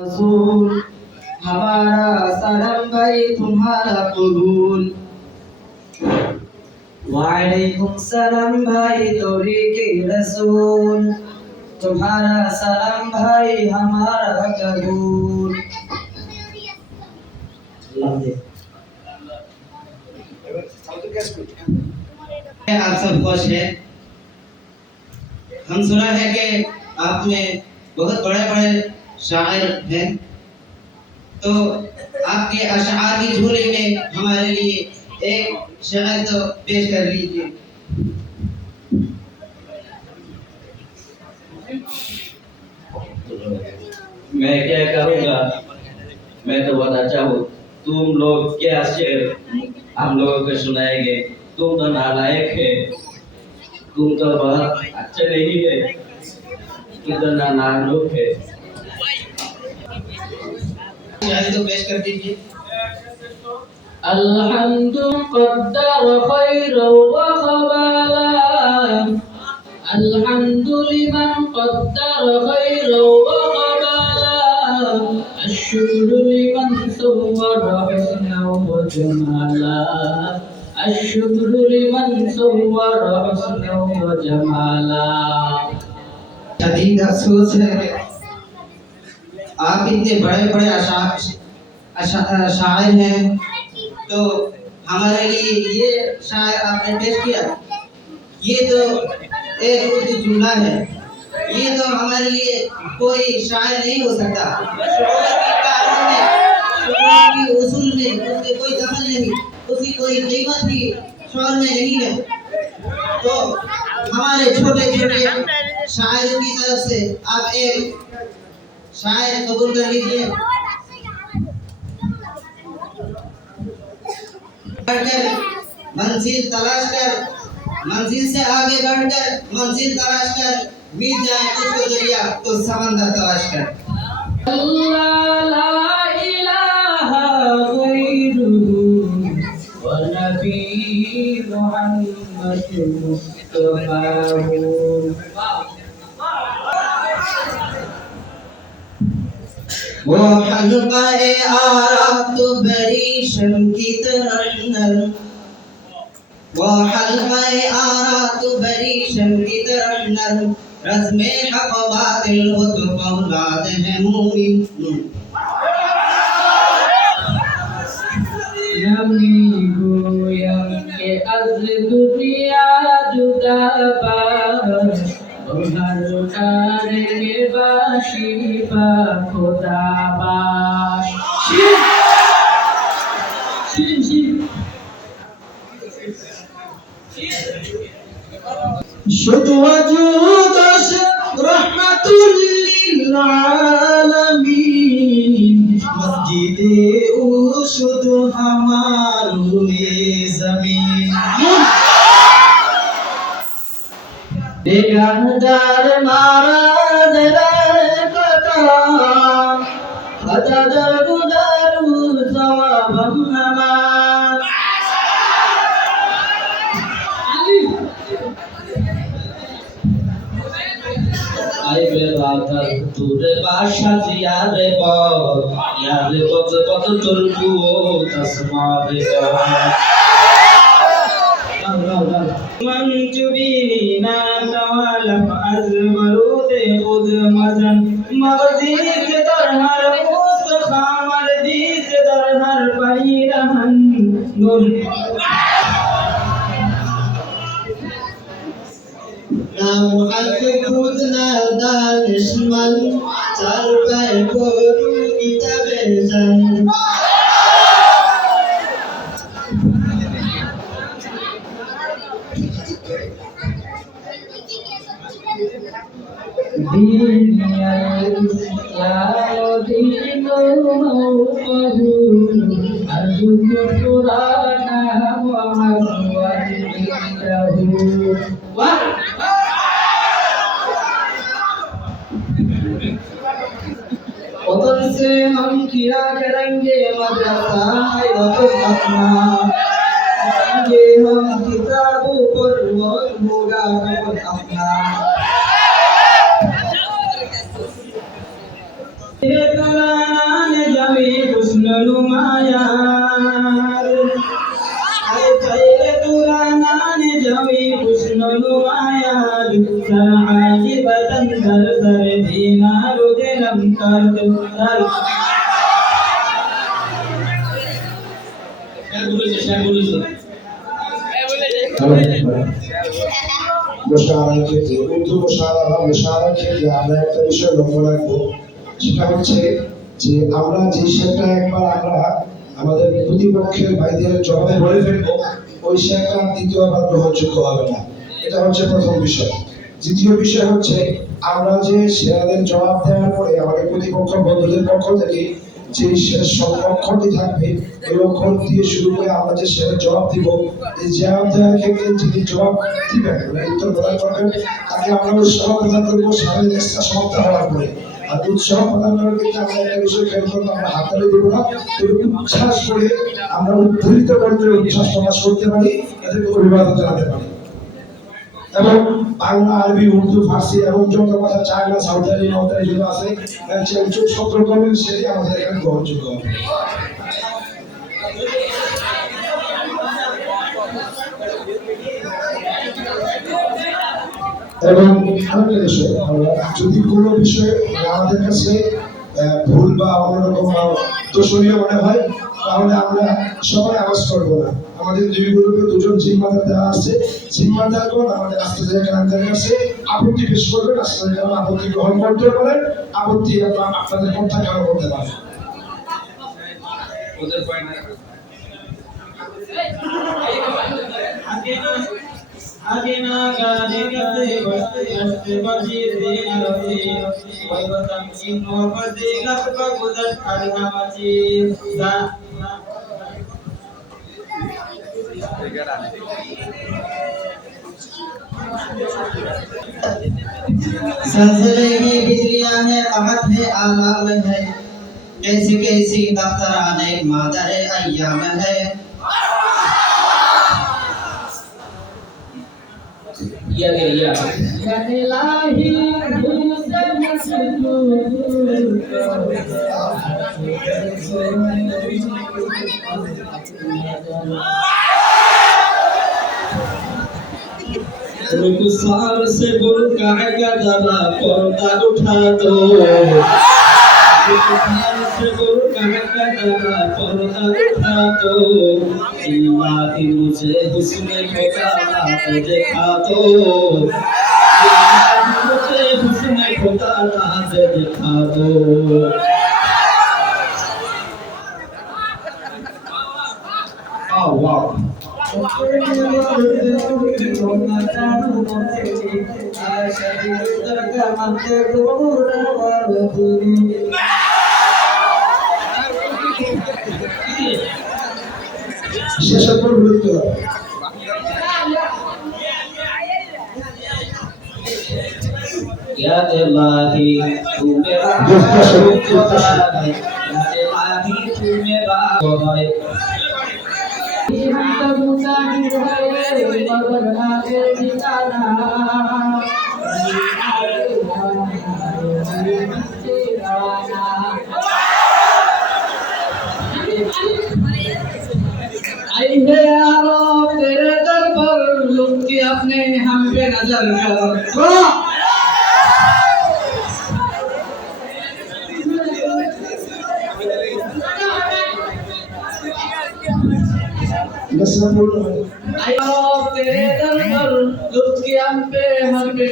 रसूल हमारा सलाम भाई तुम्हारा कबूल। वालेकुम सलाम भाई तौरीके रसूल तुम्हारा सलाम भाई हमारा कबूल। आप सब खुश हैं। हम सुना है कि आप में बहुत बड़े बड़े शायर हैं, तो आपके अशआर की झोली में हमारे लिए एक शायर तो पेश कर लीजिए। मैं क्या करूँगा, मैं तो बहुत अच्छा हूँ। तुम लोग क्या शेर हम लोगों को सुनाएंगे? तुम तो नालायक है, तुम तो बहुत अच्छे नहीं है, तुम तो नालायक है। शायरी तो पेश कर दीजिए। अल्हम्दु क़द्दर खैरा व ख़बाला, अल्हम्दु लिमन क़द्दर खैरा व ख़बाला, अश्शुक्रु लिमन सव्वरा हुस्ना व जमाला, अश्शुक्रु लिमन सव्वरा हुस्ना व जमाला। शदीद अफसोस है आप इतने बड़े बड़े शायर हैं, तो हमारे लिए ये शायर आपने पेश किया, ये तो एक उर्दू जुमला है, ये तो हमारे लिए कोई शायर नहीं हो सकता। शऊर की कानून में, शऊर की उसूल में उसके कोई दखल नहीं, उसकी कोई कीमत भी शऊर में नहीं है। तो हमारे छोटे छोटे शायरों की तरफ से आप एक शायर कबूल कर लीजिए। मंजिल तलाश कर, मंजिल से आगे बढ़कर मंजिल तलाश कर, मिल जाए तुझको दरिया तो समंदर तलाश कर। अल्लाह ला इलाहा गैरुहु व नबी मुहम्मद मुस्तफाहु। वो हल्क़े आराम तो बरीशम की तरह नरम, वो हल्क़े आराम तो बरीशम की तरह नरम, रज़्मे हक़ व बातिल हो तो औलाद है मोमिन। नमी गोयम के अज़ दुनिया जुदा बाश, हर कार के बाशी बा खुदा बाश। शुद्ध वजूदश रहमतुल लिल आलमीन, मस्जिदे ओ शुद्ध हमारे ज़मीन। बेगमदार मारा दर कता, खता दरु दरु सवाबम नमाज। आई बेराता तुरे बाशा यारे बॉल, यारे बॉल बॉल तुरकुओ तस्मारे बॉल। मंजुबीनी ना तवाला अज़मरूदे खुद मज़न, मग़ज़ी के दरहर मुस्तफ़ा मर्दी के दरहर पैरहन नूर। ना मुहक़्क़िक़ ना दानिशमंद, चल पे कोरू किताबे ज़न। दीनियल इस्लाम दीनो कबूल, अर्जुन पुराना वहवल रहू। वाह वतन से हम किया करेंगे मदरसा है वतन अपना, ये हम किताबों पर वक्त होगा वतन अपना। तुरान जमी हुस्न नुमायार खैर तुरान जमी हुस्न नुमायार सहाजी बतन दर दर दीनार दिलम कर दर মুশাহারার ক্ষেত্রে উর্দু মুশাহারা বা মুশাহারার ক্ষেত্রে আমরা একটা বিষয় লক্ষ্য রাখবো, সেটা হচ্ছে যে আমরা যে শেখটা একবার আমরা আমাদের প্রতিপক্ষের ভাইদের জবাবে বলে ফেলবো, ওই শেখটা দ্বিতীয়বার গ্রহণযোগ্য হবে না। এটা হচ্ছে প্রথম বিষয়। দ্বিতীয় বিষয় হচ্ছে আমরা যে শেয়ারের জবাব দেওয়ার পরে আমাদের প্রতিপক্ষ বন্ধুদের পক্ষ থেকে যে শেষ অক্ষরটি থাকবে ওই অক্ষর দিয়ে শুরু করে আমরা যে শেয়ারের জবাব দিব, এই জবাব দেওয়ার ক্ষেত্রে যিনি জবাব দিবেন উত্তর প্রদান করবেন তাকে আমরা উৎসাহ প্রদান করবো শেয়ারের লেসটা সমাপ্ত হওয়ার পরে। আর উৎসাহ প্রদান করার ক্ষেত্রে আমরা একটা বিষয় খেয়াল করবো, আমরা হাততালি দেবো না, তবে উচ্ছ্বাস করে আমরা উদ্ধৃত করতে উচ্ছ্বাস প্রকাশ করতে পারি, এদেরকে অভিবাদন জানাতে পারি। এবং বাংলা, আরবি, উর্দু, ফার্সি এবং যত কথা চায়না, সাঁওতালি, নওতালি যেগুলো আছে চোখ সত্র করবেন, সেটি আমাদের এখানে গ্রহণযোগ্য হবে। এবং আরেকটা বিষয়, যদি কোনো বিষয়ে আমাদের কাছে ভুল বা অন্যরকম দোষণীয় মনে হয়, তাহলে আমরা সবাই আওয়াজ করবো না। আমাদের দুই গ্রুপে দুজন জিম্মাদার দেওয়া আছে, জিম্মাদারগণ আমাদের আস্তে কাছে আপত্তি পেশ করবেন, আস্তে আপত্তি গ্রহণ করতে পারেন, আপত্তি আপনাদের প্রত্যাখ্যান করতে পারেন। Agena gane kate basti basti dina rati, waibatam ino basti lakpa kudat karna maci da. सलसले में बिजलियां हैं, कहत है आलाम है, कैसी कैसी दफ्तराने मादर अय्याम है। Ya ilahi रुखसार से बुर्का का दरा पर्दा उठा दो, रुखसार से बुर्का का दरा पर्दा उठा दो, इलाही मुझे हुस्न खुदा रात दिखा दो, इलाही मुझे हुस्न खुदा रात दिखा दो। Oh wow. শেষের পর গুরুত্ব या इलाही तू मेरा खुदा है, या इलाही तू मेरा खुदा है। हम तो मुसाफिर हैं मगर आगे ठिकाना, आई है यारो तेरे दर पर लुट के अपने हम पे नजर कर। आयो तेरे दर पर लुट के हम पे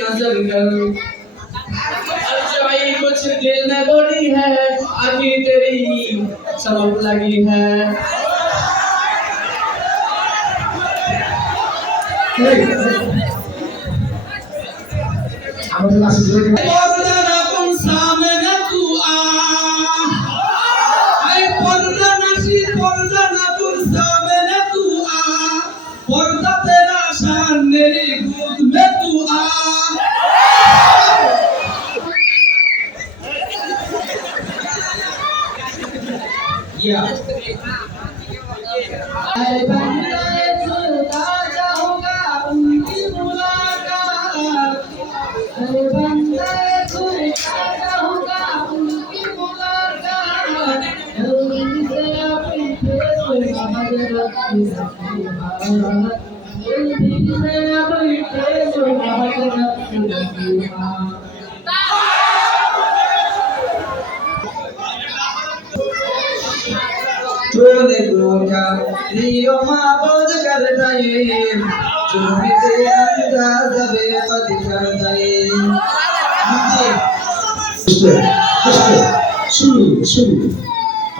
नजर कर। अच्छा कुछ दिल में बोली है, आखिर तेरी सबक लगी है। আমাদের কাছে যে सामने तू आ, पर्दा नशी पर्दा ना तू सामने तू आ, पर्दा तेरा शान मेरी गोद में तू आ। या तूने पूछा लियो माबूद कर दे चुनी से अंदाज बेपद कर दे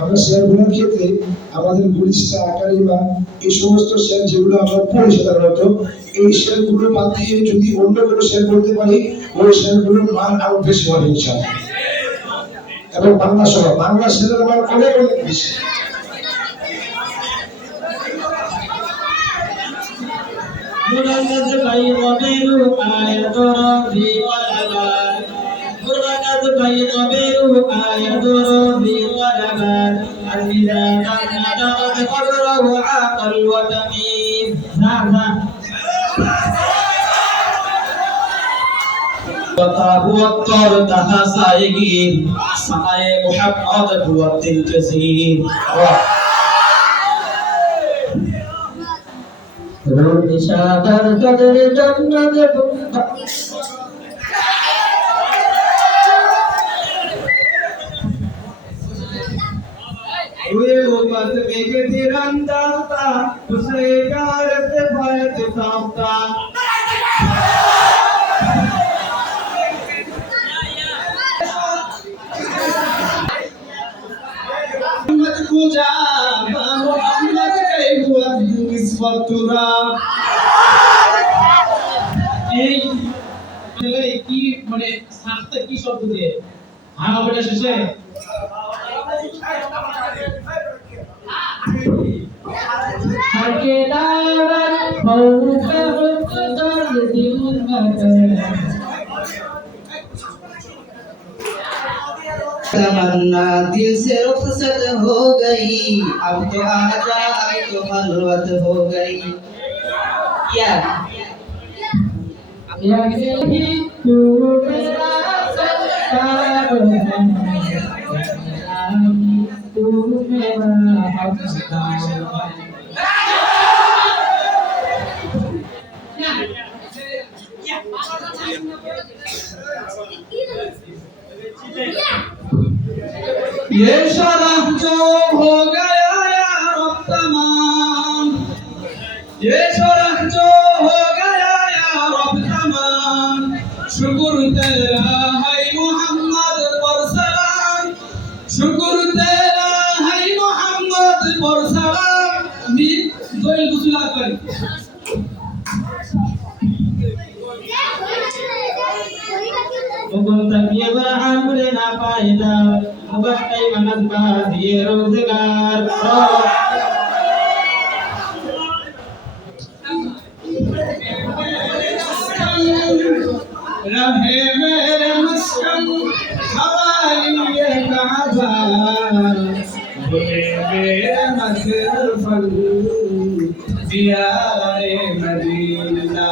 আমরা শেয়ারগুলোর ক্ষেত্রে আমাদের গুলিস্তা আকারি বা এই সমস্ত শেয়ার যেগুলো আমরা পড়ি সাধারণত এই শেয়ারগুলো বাদ দিয়ে যদি অন্য কোনো শেয়ার করতে পারি ওই শেয়ারগুলোর মান আরো বেশি হবে ইনশাআল্লাহ। এবং বাংলা সহ বাংলা শেয়ারের মান অনেক অনেক বেশি। মুরাদ ভাই রবেরু আয়াত রবি ওয়ালাবাদ মুরাদ ভাই রবেরু আয়াত রবি ওয়ালাবাদ আনিদা কান্না কদরু আকাল ওয়া তামিম না هو الطور تها سائقين سماء محمد هو التلفزين رب شادر قدر جنت हुए वो बस के तिरंदा था उसे प्यार से बात साफता मोहम्मद को जा मोहम्मद के हुआ इस वक्तुरा এই কি মানে সাতটা কি শব্দ দিয়ে ভাঙা বলে শেষে हके दावत फौक रुकदर दिल मगर तमन्ना दिल से रुखसत हो गई अब तो आजा अब तो खलवत हो गई क्या यही तू मेरा सत्तार है तू मेरा हकदार ये शरह जो हो गया या रब तमाम ये शरह जो हो गया या रब तमाम शुक्र तेरा है मोहम्मद पर सलाम शुक्र तेरा है मोहम्मद पर सलाम मी जोइल गुसला कर हुकुम तकिए व अम्र ना पायदा मुबक्कै मनस्बा दिए रोजगार रहे मेरे मस्कन हवाली काबा मेरे मसरफल दियारे मदीना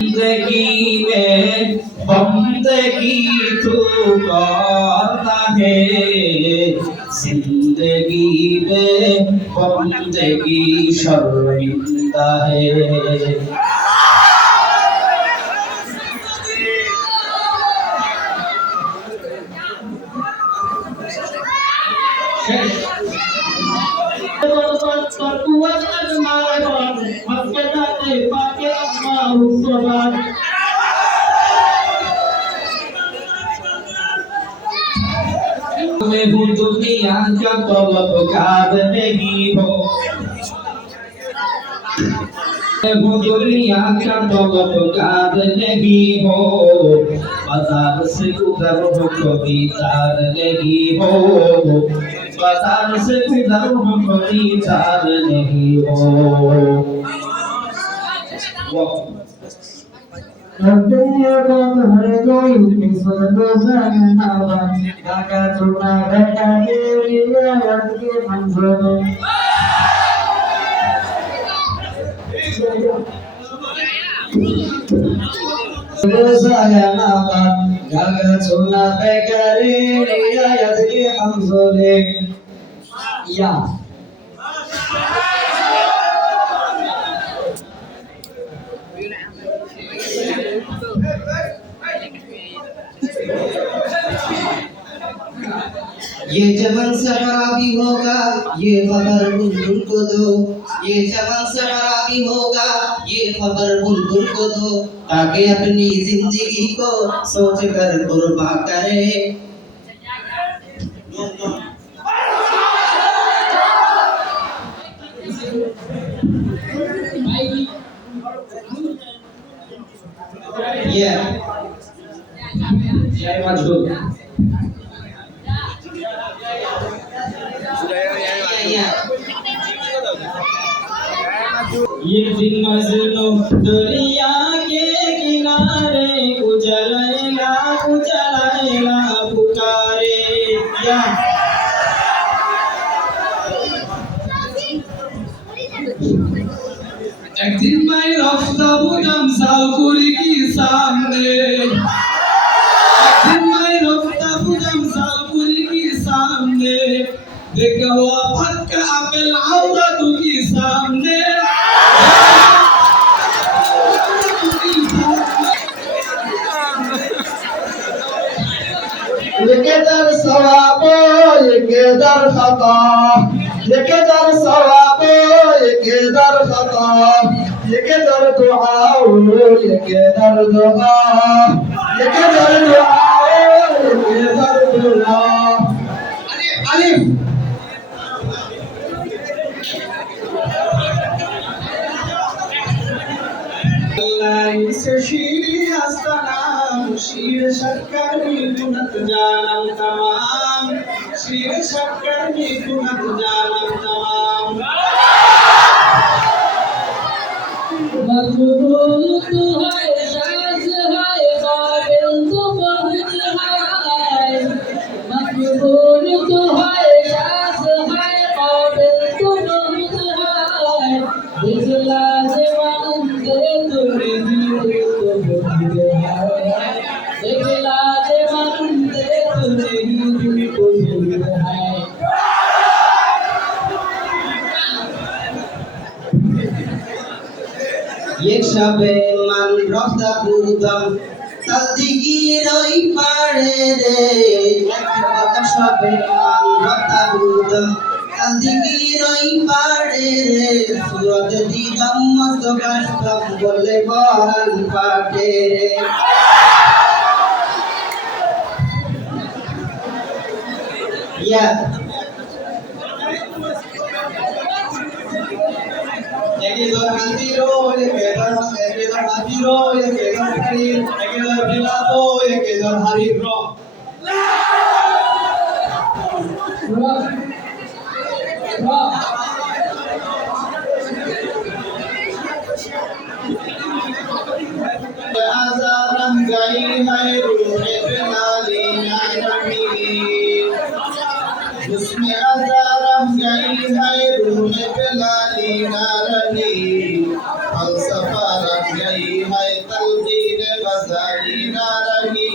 जिंदगी में बंदगी तू करता है जिंदगी में बंदगी शर्मिंदा है मैं हूँ दुनिया का तलबगार नहीं हो वो दुनिया का तवक्कार नहीं हो, बाजार से उधर हो कभी तार नहीं हो, बाजार से उधर हो कभी तार नहीं हो। Dunia kau terhidoi misal dosa nawan, kakak cuma kakak diri yang dimanfaatkan. Dosa nawan, kakak cuma kakak diri yang dimanfaatkan. Ya. ये चमन शराबी होगा ये खबर बुलबुल को दो, ये चमन शराबी होगा ये खबर बुलबुल को दो, ताकि अपनी जिंदगी को सोच कर कुर्बान करे। ये जय मजदूर ये दिन मजनू दरिया के किनारे उजलैला उजलैला पुकारे। या एक दिन मैं रफ्ता बुदम सालपुरी की सामने, एक दिन मैं रफ्ता बुदम सालपुरी की सामने, देखा हुआ फटका अपेल औरत की सामने। ये किधर सवाब ये किधर खता, ये किधर सवाब ये किधर खता, ये किधर दुआ ये किधर दुआ, ये किधर दुआ ये किधर दुआ। अलिफ शीरी अस्सलाम शीर शक्कर में गुनत जानम तमाम, शीर शक्कर में गुनत जानम तमाम। मकबूल तू है शाज है काबिल तू बहुत है, मकबूल तू है शाज है काबिल तू बहुत है, दिखला जवान दे तुझे दिखला जवान दे तुझे है। एक शबे मन रफ्ता बुदम तल्दिगी रोई पाड़े रे, एक शबे मन रफ्ता बुदम तल्दिगी रोई पाड़े रे, सूरत दीदम मस्त कष्टम बोले बहन पाटे रे। या Ekedor Hantiro, Ekedor Hantiro, Ekedor Karim, Ekedor Pilato, Ekedor Haribro. Azarah gai hai ruhe binali nami, उसमें अज़ारह गई है रूह बिलाली नारनी, फलसफा रह गई है तलदीन गज़ाली नारनी।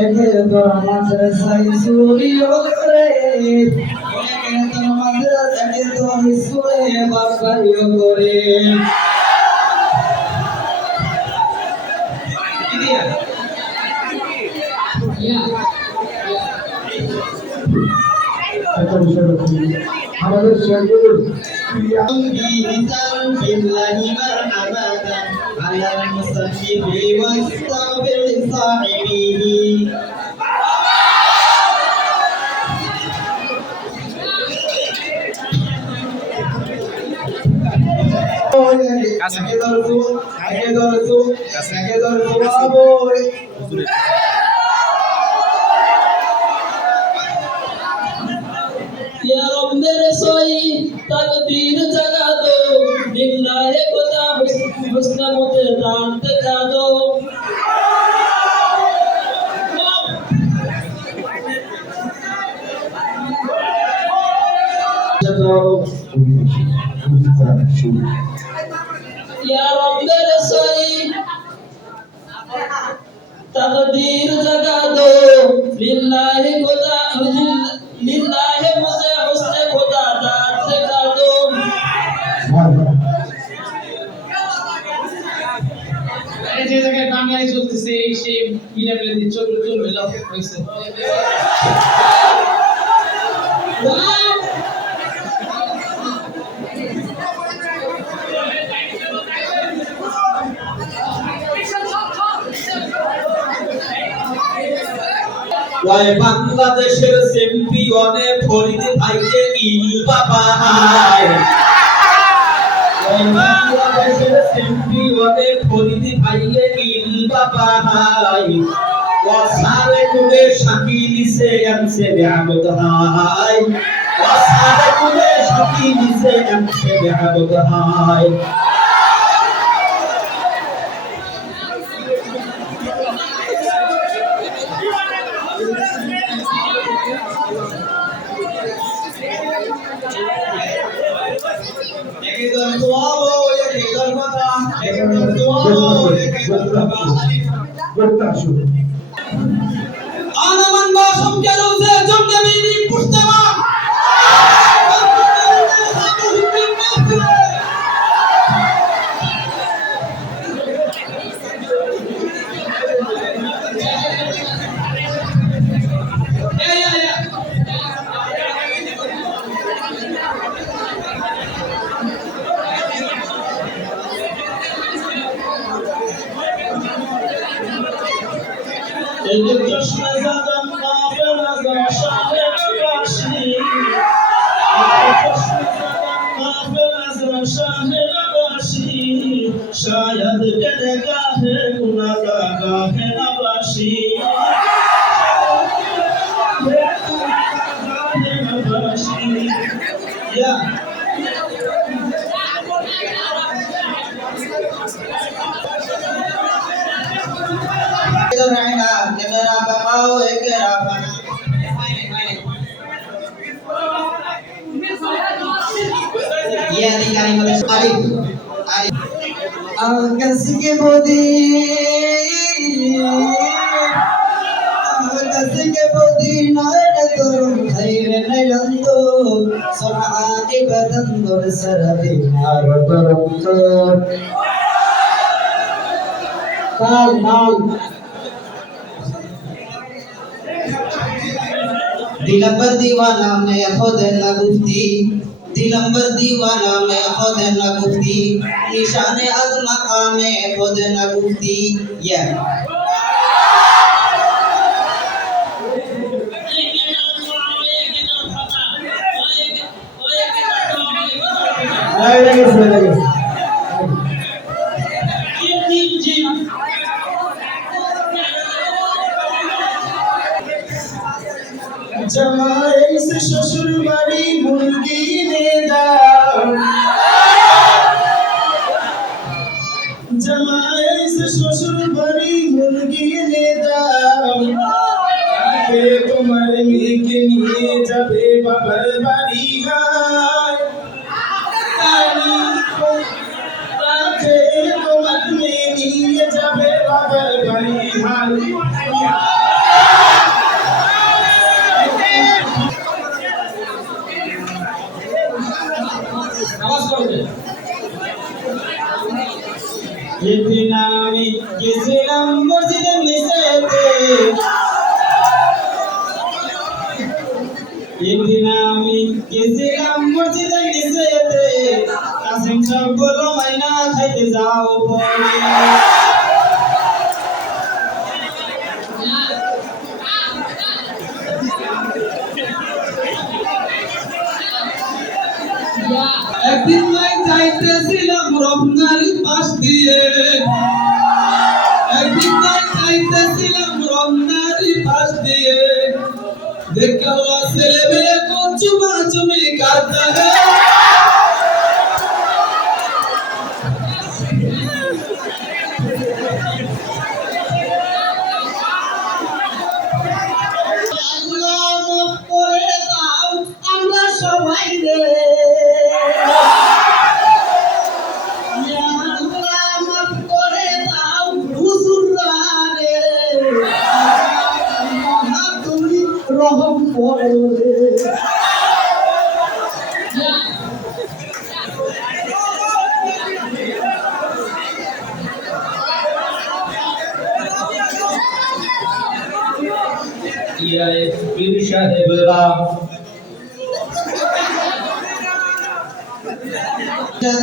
Ekedor madrasah Suriyo re, ekedor madrasah ekedor Suriyo bakariyo re. Ini ya. या আমাদের শেখগুলো Bihisan billahi marhamatan على المصنف واستغفر لصاحبه या रब मेरे सोई तकदीर जगा दो दिलाए खुदा हुस्न मुझे रात दिखा दो या रब मेरे सोई तकदीर जगा दो लिल्लाहि खुदा लिल्लाहि मुझे हुस्न खुदा दाद दिखा दो এই যে জায়গায় বাংলায় চলতেছে এই সেই মিলামিলা দিয়ে চলবে লাভ হয়েছে ওই বাংলাদেশের চ্যাম্পিয়নে ফরিদ ভাইকে ইল বাবাই ওই বাংলাদেশের চ্যাম্পিয়নে ফরিদ ভাইকে ইল বাবাই ও সারে কুলে শাকিল সে আমসে বিআবদ হাই ও সারে কুলে শাকিল সে আমসে বিআবদ হাই আনামান বাসম কেরুসে জমকে বিনি পুষ্টেমা Ele chama zadam kafela zashane nagashi kafela zashane nagashi shayad ke dekha hai guna ka hai nagashi ya इधर रहेगा कैमरा बनाओ एक राफा ये अधिकारी को आलिफ आकाश के बोदी नार तुम खैर नयंतो सुनाके बदन दुर सरदे नार दुरंतो काल नाल दिलंबर दीवाना में खुद न गुफ्ती दिलंबर दीवाना में खुद न गुफ्ती निशाने अज़मका में खुद न गुफ्ती ये जमाई से ससुर बाड़ी मुर्गी ने दाम जमाई से ससुर बाड़ी मुर्गी ने दाम आके तुम्हार मिलके निये जाबे बाबर बाड़ी गाय आनी को आके तुम्हार में निये जाबे बाबर बाड़ी गाय एक दिन আমি গেছিলাম মসজিদের নিচেতে একদিন আমি গেছিলাম মসজিদের নিচেতে কাসিম সাহেব বলল মাইনা খাইতে যাও একদিন নাই যাইতেছিলাম রমনারি পাশ দিয়ে, একদিন নাই যাইতেছিলাম রমনারি পাশ দিয়ে, দেখাও ছেলে মেয়ে চুমা চুমি কাঁদতে করে দাও আমরা সবাই রে মাফ করে দাও হুজুররা রে তুমি রহম করো রে পীর সাহেবরা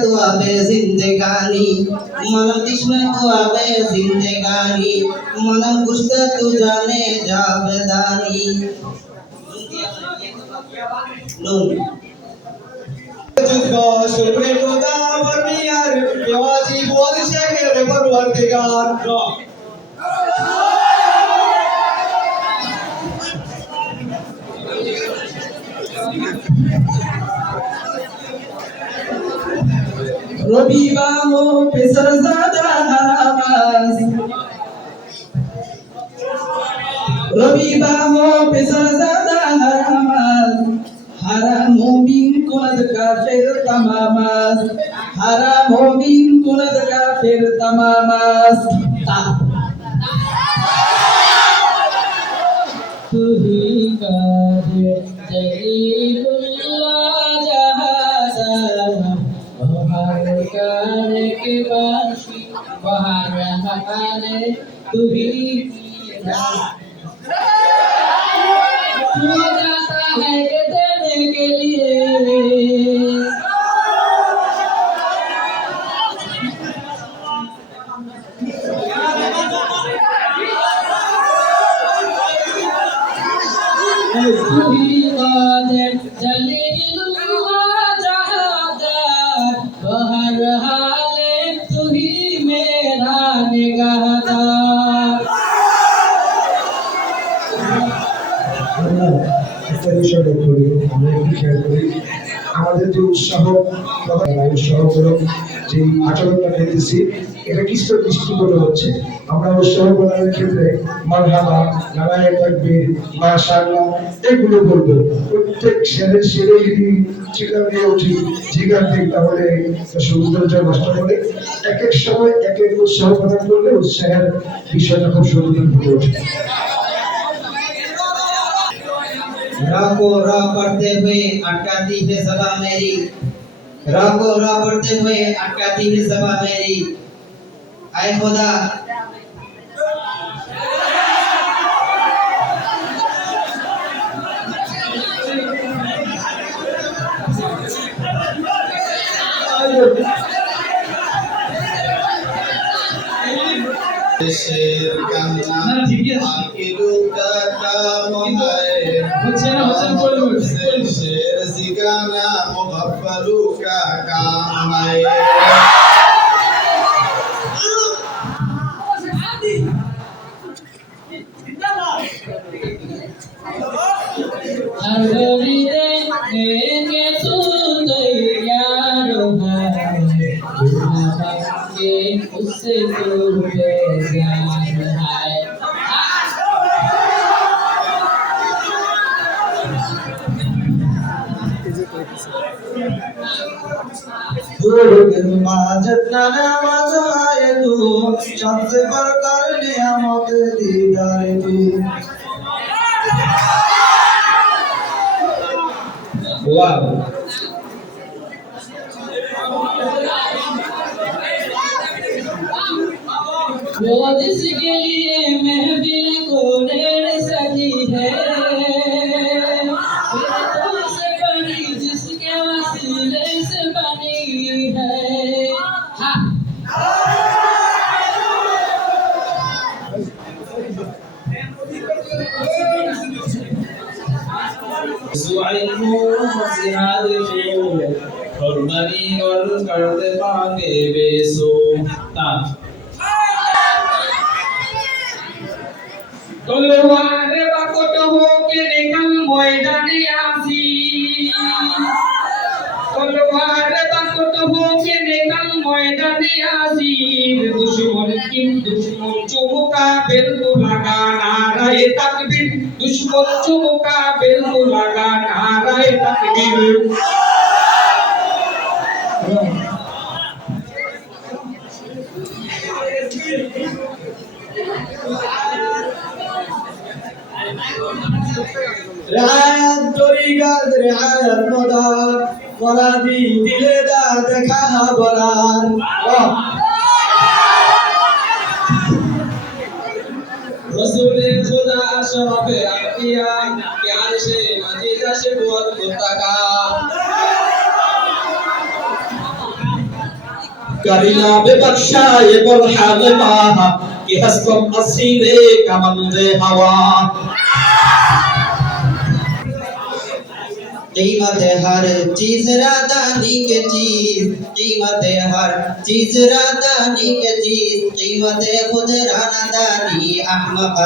तो आबे जिंदगानी मनम तृष्णा तो आबे जिंदगानी मनम कुश्त तू जाने जावेदानी नून যুদ্ধ শুভ্রে খোদা বর্মিয়ার কেওয়াজি বল শেখের পরওয়ারদিগার রবি বামো পেসর জাদা হারামাস রবি বামো পেসর জাদা হারামাস হারামো মিন কুনদ কাফির তামামাস হারামো মিন কুনদ কাফির তামামাস তুহি কাজে জলিলুল্লাহ জাহাদানা बहार के बाशी बहार हमारे तू ही तू जाता है के देने के लिए तू ही कादिर जलीलुल्लाह जहादार बहर हाले तू ही मेरा निगाहदार একটা বিষয় লক্ষ্য করি, আমরা একটু খেয়াল করি আমাদের যে উৎসাহমূলক যে আচরণটা দেখতেছি এটা কিসের দৃষ্টিকোণে হচ্ছে। আমরা উৎসাহ প্রদানের ক্ষেত্রে মারহাবা, নারায়ে তাকবীর, মাশাআল্লাহ এগুলো বলবো। প্রত্যেক শেরে শেরে যদি চিৎকার দিয়ে উঠি জিগার দিক তাহলে সৌন্দর্য নষ্ট করে। এক এক সময় এক এক উৎসাহ প্রদান করলে উৎসাহের বিষয়টা খুব সুন্দর ফুটে ওঠে। रा को रा पढ़ते हुए अटकाती है सभा मेरी रा को रा पढ़ते हुए अटकाती है सभा मेरी आए खुदा शेर कान्ना आकिलू का काम है शेर सिगाना मुगफ्फलू का काम है हर गली देंगे तू तैयार है के उससे दूर बेजार है सबसे बरकर नियामत दीदार तू वाह वो जिसके लिए महफिल को ढेर सजी है तो से बनी जिसके वसीले से बनी है हाँ Hormani or Karde Pake Beso. তলোয়ারে বাকট হোকে নিকাল ময়দানে আসি তলোয়ারে বাকট হোকে নিকাল ময়দানে আসি দুশ্মন চুমুকা বেল তো লাগা নারায়ে তাকবীর দুশ্মন চুমুকা বেল তো লাগা নারায়ে তাকবীর رعایت طریقت رعایت مدار مرادی دل دا দেখা বলার রসুলের খোদা শরফে আকিয়া কে আরশে মাজিদ আসে বুয়াত মুত্তাকা करीना बेबख्शा ये बरहाल माहा कि हस्कम असीरे कमंदे हवा कीमत हर चीज रादानी के चीज कीमत हर चीज रादानी के चीज कीमत खुद रानादानी अहमक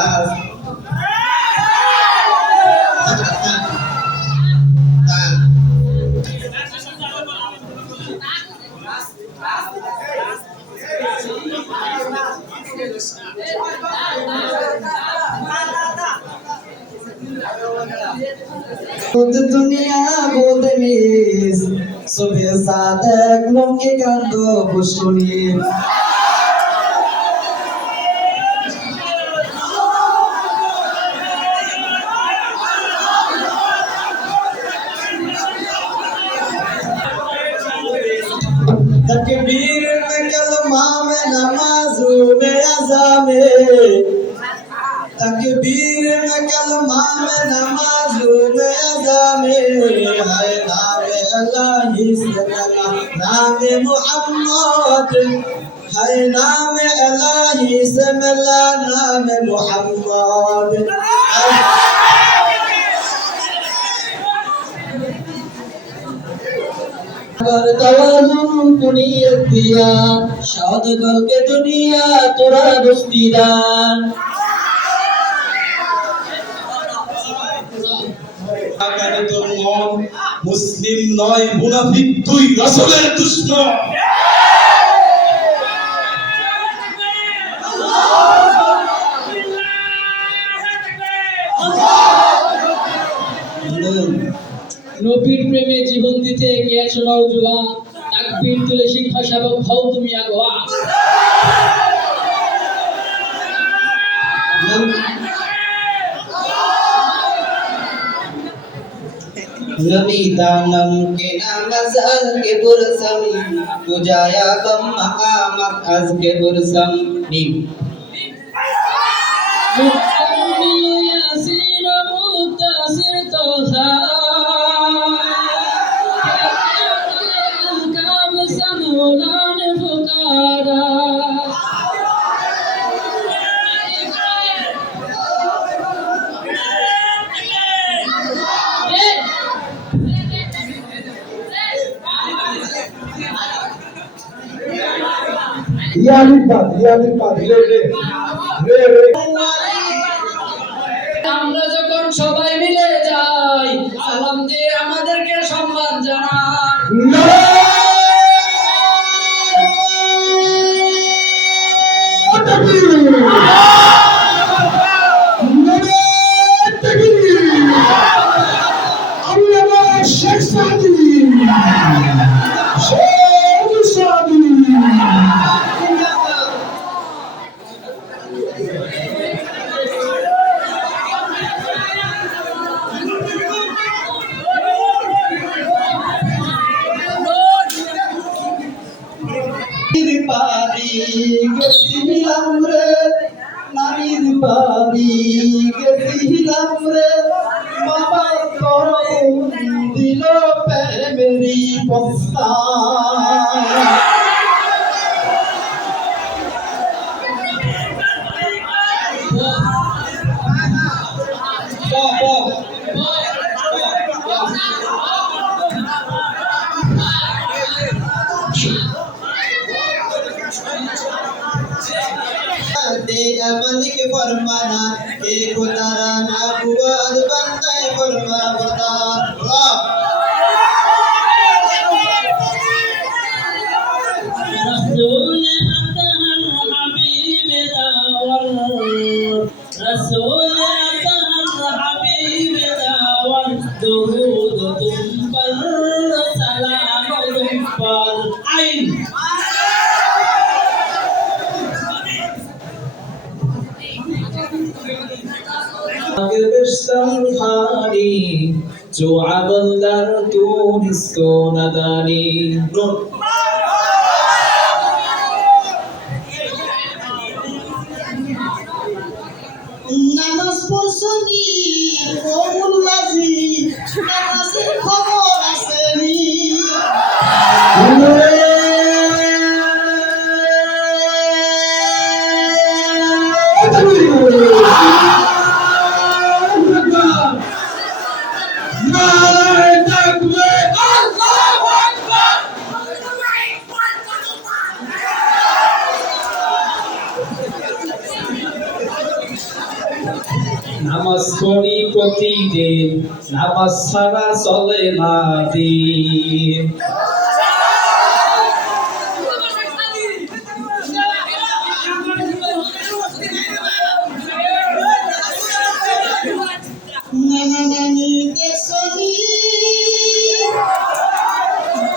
खुद दुनिया गोद में सुबह सादक लोग के कांदो बुशुनी तकबीर में कलमा में नमाज़ों में अज़ामे तकबीर में कलमा में नमाज़ों में अज़ामे है नाम अल्लाह ही सल्ला नाम मुहम्मद है नाम अल्लाह ही सल्ला नाम मुहम्मद कर तवाज़ु दुनिया दिया शाद करके दुनिया तोरा दोस्ती दान আকারে তোর মন মুসলিম নয় মুনাফিক তুই রাসূলের দুশমন নবীর প্রেমে জীবন দিতে গিয়েছ নওজোয়ান তাকবীর তুলে শিক্ষা সেবক হও তুমি আগোয়া नबी दानम के नाम अज़ल के पुरसम गुजाया गम मकामत अज के पुरसम नीम मुत्तमिल यासीन मुत्तसिर तोहा काम सनोलान फुकारा আমরা যখন সবাই মিলে যাই সালাম দিয়ে আমাদেরকে সম্মান জানাই পারি গেছিলাম রে নারীর পারি গেছিলাম রে বাবা করুন দিল প্রেমেরি পস্তা दे मलिक फरमाना के खुदारा ना बुआद बंदे फरमा बता रसूल अतहर हबीब दावर रसूल अतहर हबीब दावर दुरूद तुम पर सलाम तुम पर आइन Bersalhani Ju'abandar tunisko nadani Nun নামাজ পড়ছনি কবুল লাজি নামাজের খবর আসেনি নামাজ পড়ি প্রতিদিন নামাজ ছাড়া চলে না দিন নানি দেখছনি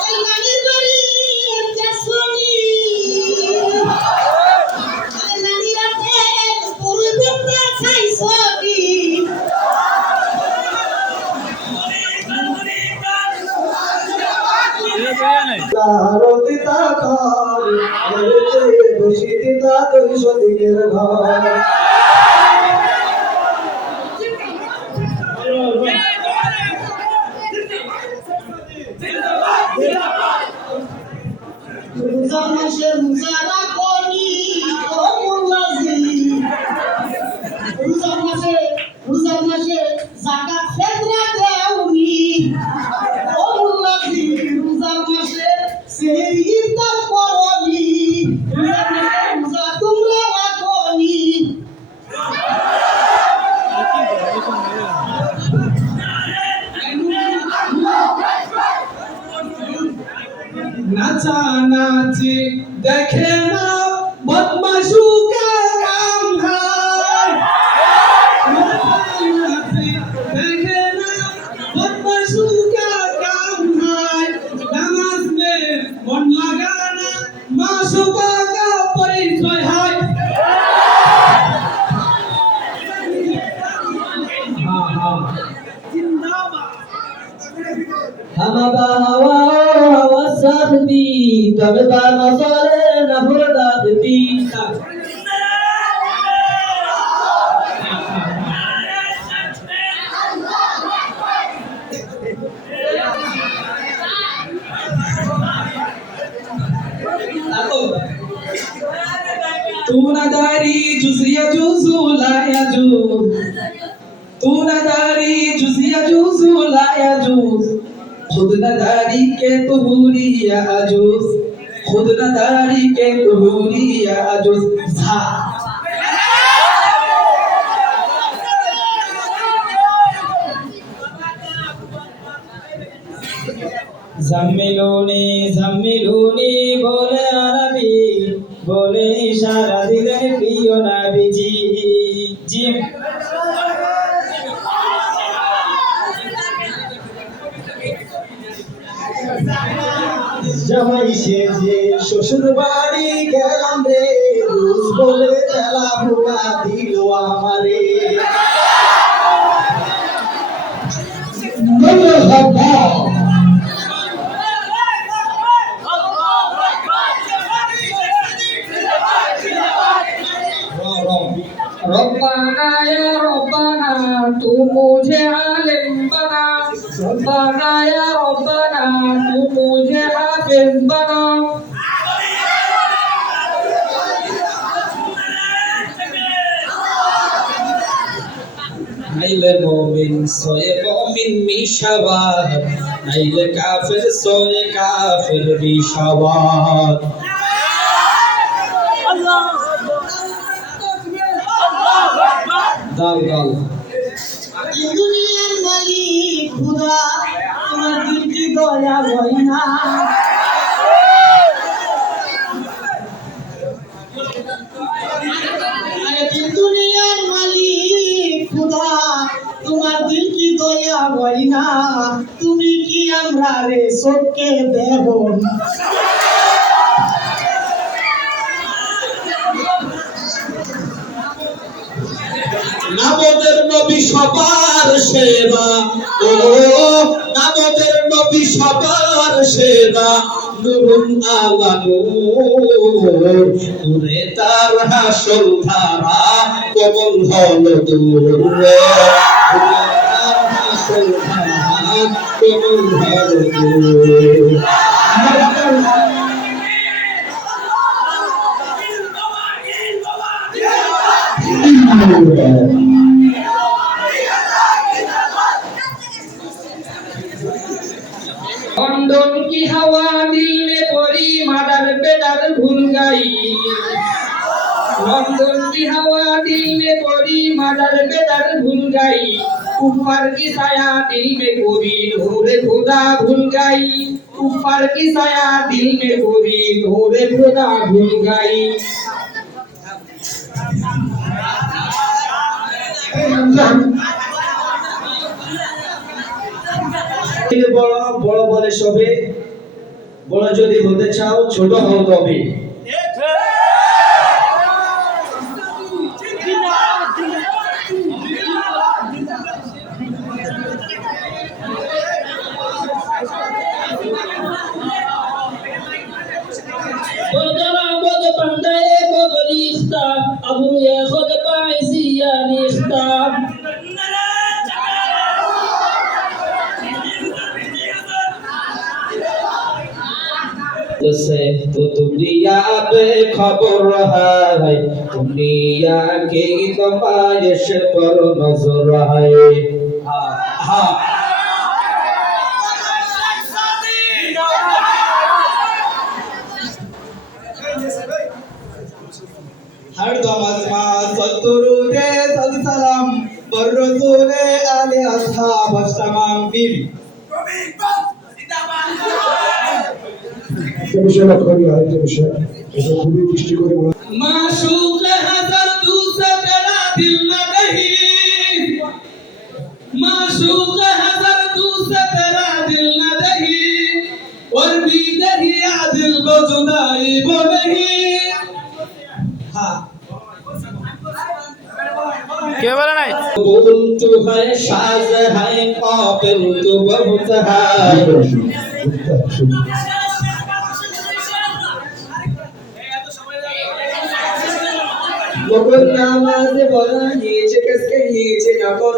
ওই নানির বাড়ি দেখছনি ওই নানি রাতে পুরো পেটটা খাইছনি দিতা ঘর মেরে চেয়ে বেশি দিতা 200 দিনের ঘর রোজা মাসে রোজা রাখনি কবুল লাজি রোজা মাসে যাকাত ফিতরা দেওনি কবুল লাজি রোজা মাসে সেহরি ইফতার করনি রোজা মাসে রোজা তোমরা রাখনি নাচানাচি দেখে না বদমাশুকা কাম হয় নাচানাচি দেখে না বদমাশুকা কাম হয় নামাজ মে মন লাগানা মাশুকা কা পরিচয় হয় হামাবা হাওয়া হাওয়া সাথী তবে বানা চলে না ভরদা দিতি तू नदारी जुजिया जुजू लाया जूज तू नदारी जुजिया जुजू लाया जूज खुद नदारी के तुहुरिया अजूज खुद नदारी के तुहुरिया अजूज झा जम्मिलूनी जम्मिलूनी बोले अरबी बोले इशारा दिले प्रिय नबीजी जी জামাই সেজে শ্বশুর বাড়ি গেলাম রে রোজ বলে তেলা ভুলা দিল আমারে रब्बाना या रब्बाना तू मुझे आलिम बना रब्बाना या रब्बाना तू मुझे हाफिज बना নাইলে মুমিন সয়ে মুমিন মিশাওয়াত নাইলে কাফের সয়ে কাফের মিশাওয়াত দাল দাল দুনিয়ার মালিক খুদা তোমার দিল কি দয়া হয় না দুনিয়ার মালিক খুদা তোমার দিল কি দয়া হয় না তুমি কি আমরা রে চোখে দেখো নামদের নবী সবার সেরা ও নামদের নবী সবার সেরা নুরুন আলা নূর নূরে তার হাসল ধারা কমল হল দূর রে নূরে তার হাসল ধারা কমল হল দূর लंदन की हवा दिल में पड़ी मदर बेदर भूल गई लंदन की हवा दिल में पड़ी मदर बेदर भूल गई ऊपर की साया दिल में पूरी नूरे खुदा भूल गई ऊपर की साया दिल में पूरी नूरे खुदा भूल गई বড় বড় বলে সবে বড় যদি হতে চাও ছোট হও তবে अबू ये खुद पाइसिया निस्ता से तो दुनिया बेखबर है दुनिया की नुमाइश पर नजर है हाँ हर दमस मा सत्तुरुदे सलाम बर रसूले आले असहाब तमाम बीवी বিষয় লক্ষ্য করি আরেকটা বিষয় এটা খুবই দৃষ্টি করে माशूक हज़र तू से तेरा दिल न दही माशूक हज़र तू से तेरा दिल न दही और भी दही या दिल को जुदाई वो नहीं हाँ क्या बोला नहीं बोलतु है साज है काबिल तु बहुत है বকুল নামাজে বলা নিচে কাসকে নিচে না কর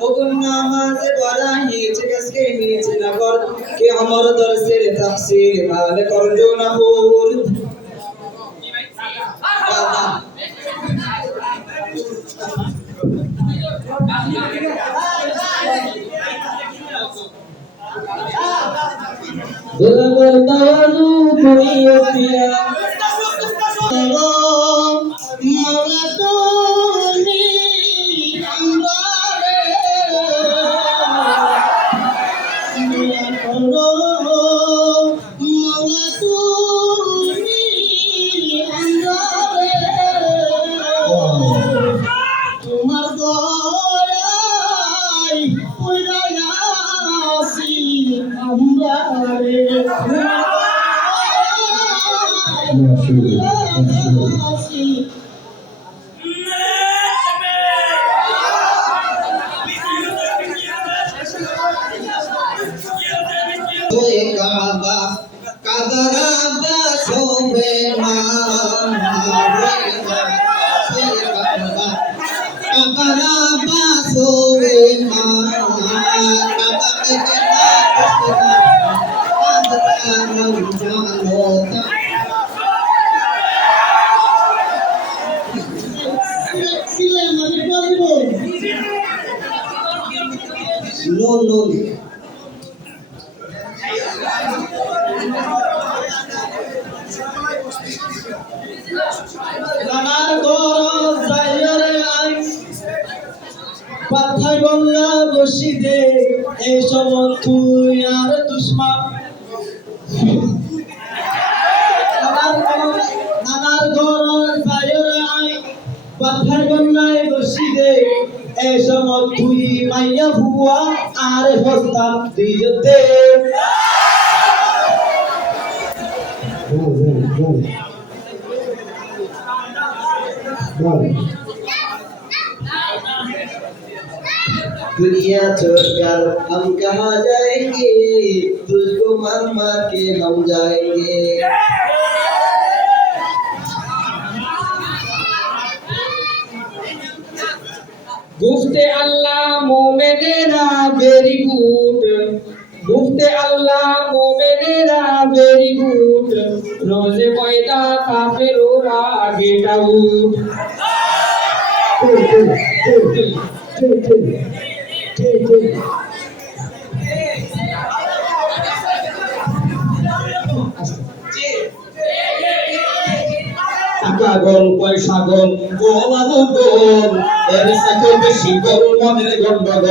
বকুল নামাজে বলা নিচে কাসকে নিচে না কর কে আমার দরসের তাহসিল মাল কর দো না হুর दिलबर ताजू कोई पिया তোমার দয়ায় ওইরা আসি আমরা রে আসি ওই কাবা কাদরাবা সোবে মা কাদরাবা সোবে মা নুন নুন নানার গরজ যাইরে আই পাথাই বললা বসি দে এই সব তুই আর দুশ্মন নানার গরজ যাইরে আই পাথাই বললা বসি দে এই সব তুই মাইয়া ভুয়া আর হস্তা দিতে दुनिया छोड़कर हम कहाँ जाएंगे तुझको मार मार के हम जाएंगे গুফতে আল্লাহ মোমেনেরা ভেরি গুড গুফতে আল্লাহ মোমেনেরা ভেরি গুড রোজে ময়দা কাফেরোরা গেট আউট টাকা গল পয়সা গল গোলানো গল এর সাথে বেশি গল মনের গন্ডগোল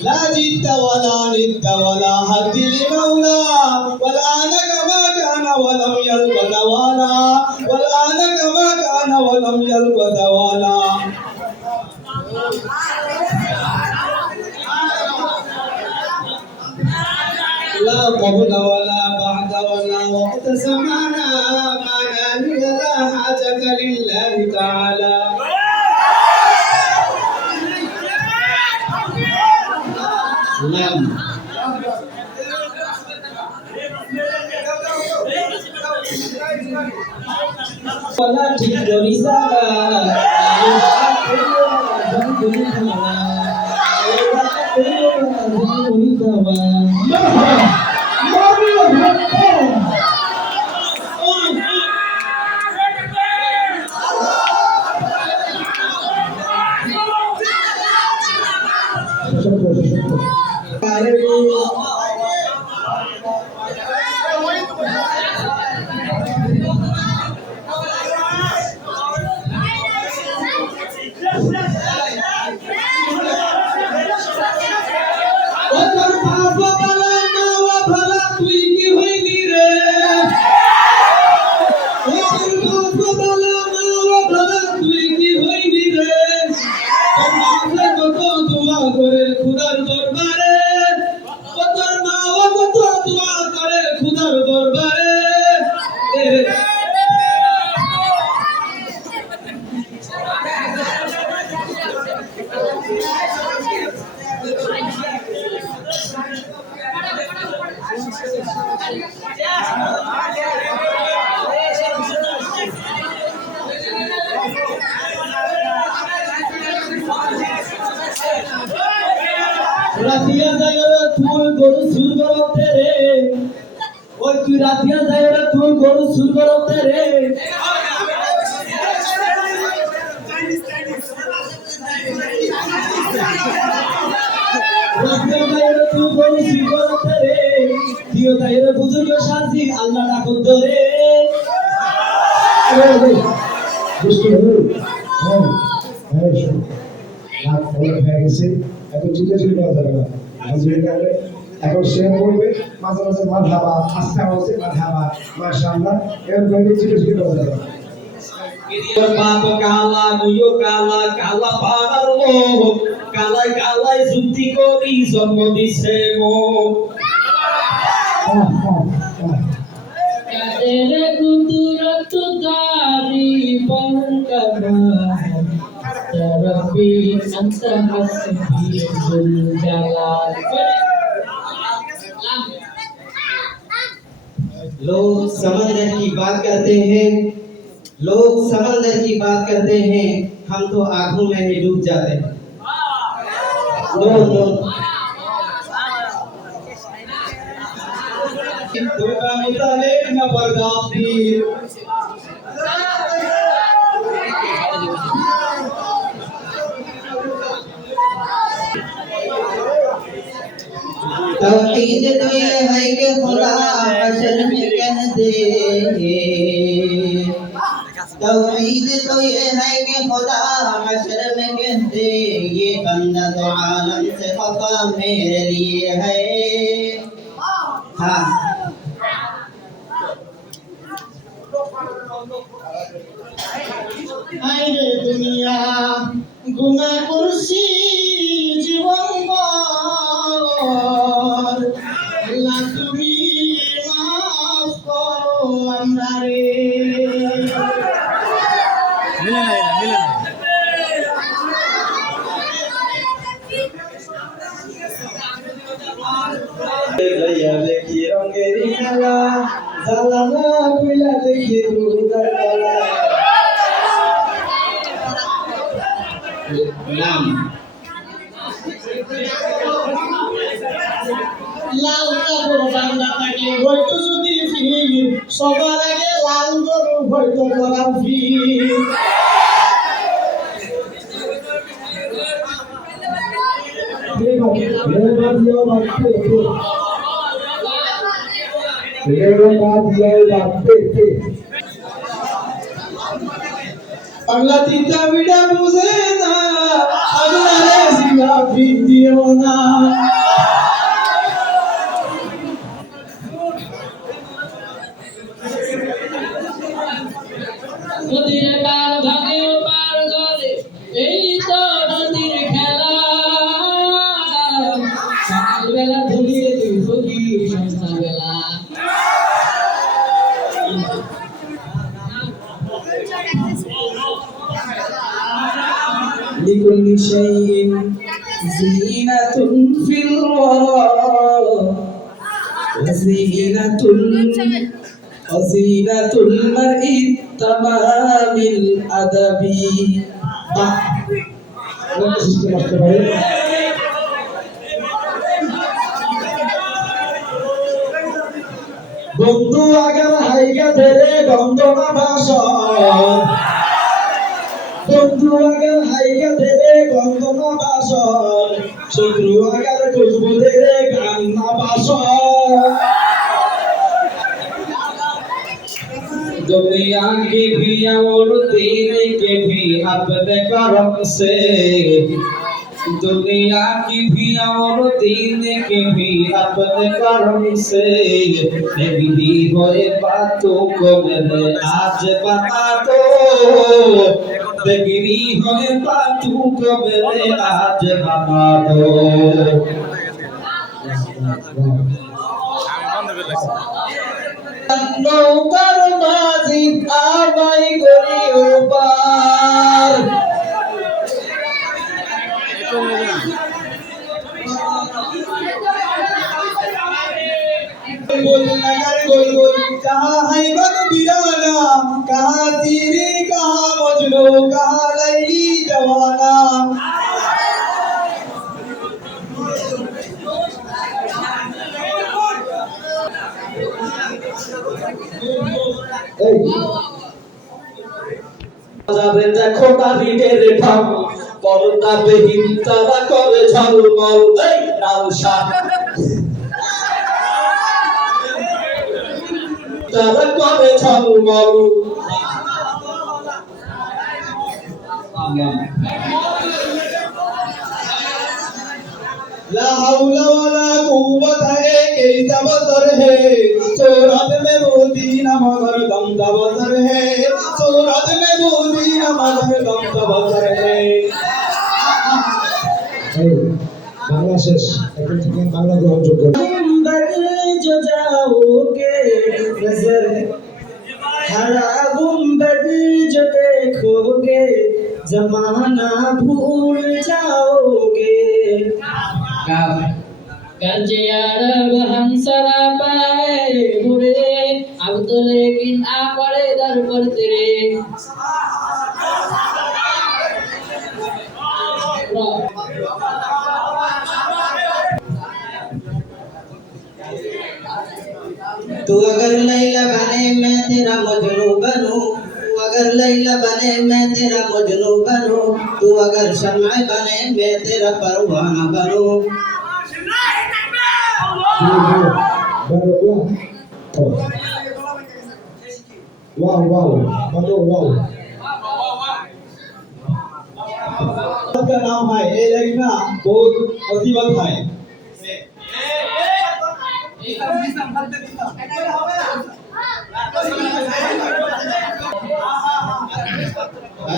لا جئت ولا ندت ولا هد لمولى والآن كما كان ولم يلق زوالا والآن كما كان ولم يلق زوالا لا قبل ولا بعد ولا وقت زمانا ما نال لا حاجة لله تعالى نعم ولا تجد رسالة রাতিয়া জায়গা তুই গরু সুর করতে রে ওই তুই রাতিয়া জায়গা তুই গরু সুর করতে রে রাতিয়া জায়গা তুই গরু সুর করতে রে দিও তাইরে বুজুর্গ শান্তি আল্লাহ ডাকত ধরে এখন সে বলবে মাঝে মাঝে মারহাবা আস্তে আওয়াজে মারহাবা মাশাআল্লাহ এরকম চিল্লাচিল্লি করা যাবে না বাপ কালা মুয়ো কালা কালা পাড়ার লোক কালাই কালাই যুক্তি করি জন্ম দিছে মো तेरे कुदरत दारी पर रब्बी अंत हस्बी जुल जलाल लोग समंदर की बात करते हैं लोग समंदर की बात करते हैं हम तो आंखों में ही डूब जाते हैं नो नो दुर्गा मुतालिक न बर्दाश्तीर तौहीद तो ये है कि खुदा हशर में कह दे, तौहीद तो ये है कि खुदा हशर में कह दे, ये बंदा तो आलम से खफा मेरे लिए है। हाँ आइरे दुनिया गुना कुर्सी जीवन भर আল্লাহ তুমি মাফ করো আমরারে লইয়া দেখি রঙের খেলা জ্বালানা খুইলা দেখি রুদার গলা नाम লাল কাপড় বান্ধা থাকলে হয়তো যদি ফির সবার আগে লাল গরু হয়তো করা ফির বাংলা তিনটা বিড়া বুঝে না আগুনারে জিয়া দিও না নদীর পার ভাগে পার করে এই তো নদীর খেলা সকালবেলা ধুলিয়ে তুই সখী সন্ধ্যাবেলা لكل شيء زينة في الورى وزينة المرء تمام الأدب বন্ধু আগার হাইগা ধরে গন্ধনা ভাষা বন্ধু আগার হাইগা ধরে গন্ধনা ভাষা শত্রু আগার খুশবু ধরে কান্না ভাষা दुनिया की भी और दीन के भी अपने करम से दुनिया की भी और दीन के भी अपने करम से बिगड़ी हुए बातों को मैंने आज बता दो बिगड़ी हुए बातों को मैंने आज बता दो নৌকার মাঝি আবাই করি ওপার गोल नगर गोल गोल कहाँ है बग बिराना कहाँ तीरी कहाँ मजनू कहाँ लैली जवाना যাবে দেখো নারীদের ঢং পর্দা বিহীন তারা করে ঝলমল এই লালসা তারা করে ঝলমল ला हौला वला कुव्वत है के तबतर है सूरत में मोदी न मगर दम तबतर है सूरत में मोदी न मगर दम तबतर है বাংলা শেষ এখন থেকে বাংলা গ্রহণযোগ্য जो जाओगे नजर हरा गुंबद जो देखोगे जमाना भूल जाओगे गंजे अरब हंसरा पाए बुरे अब तो लेकिन आ पड़े दर पर तेरे तू अगर लैला बने मैं तेरा मजनू बनूं, तू अगर लैला बने मैं तेरा मजनू बनूं, तू अगर शम्मा बने मैं तेरा परवाना बनूं। वाह वाह बनो वाह का नाम है ये लिखना बहुत मुसीबत है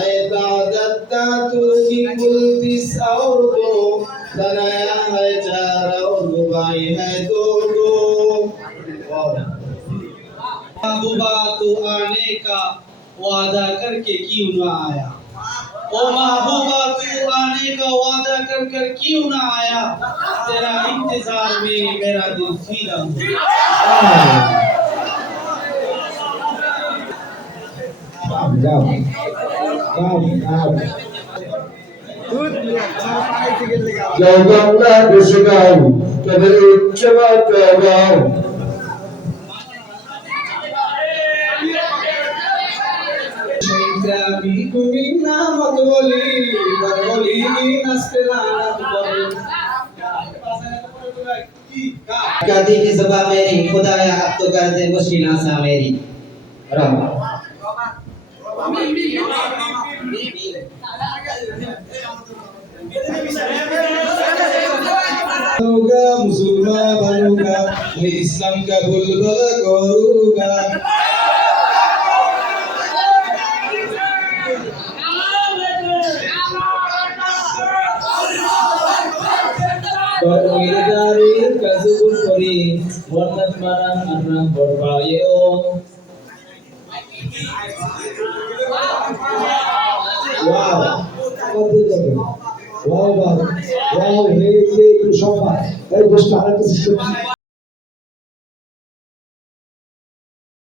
ऐसा तू की कुल 30 और दो तनाया है 4 और रुबाई है 2 महबूबा तू आने का वादा करके क्यों ना आया ओ महबूबा तू आने का वादा कर कर क्यों ना आया तेरा इंतजार में मेरा दिल फीदा Kau Bangladesh kau, kau coba kau. আমি তুমি নামত বলি বলি নাস্তেলানাত বলি कहती थी सुबह मेरी खुदाया अब तो कर दे मुश्किल सा मेरी राम बनूंगा मुसलमान बनूंगा मैं इस्लाम का बुलबुल करूंगा Berwirari kasubur kori warnat marang anak berbayo Wow, wow, wow, wow, hey, hey, Kushofa, hey, Bushka,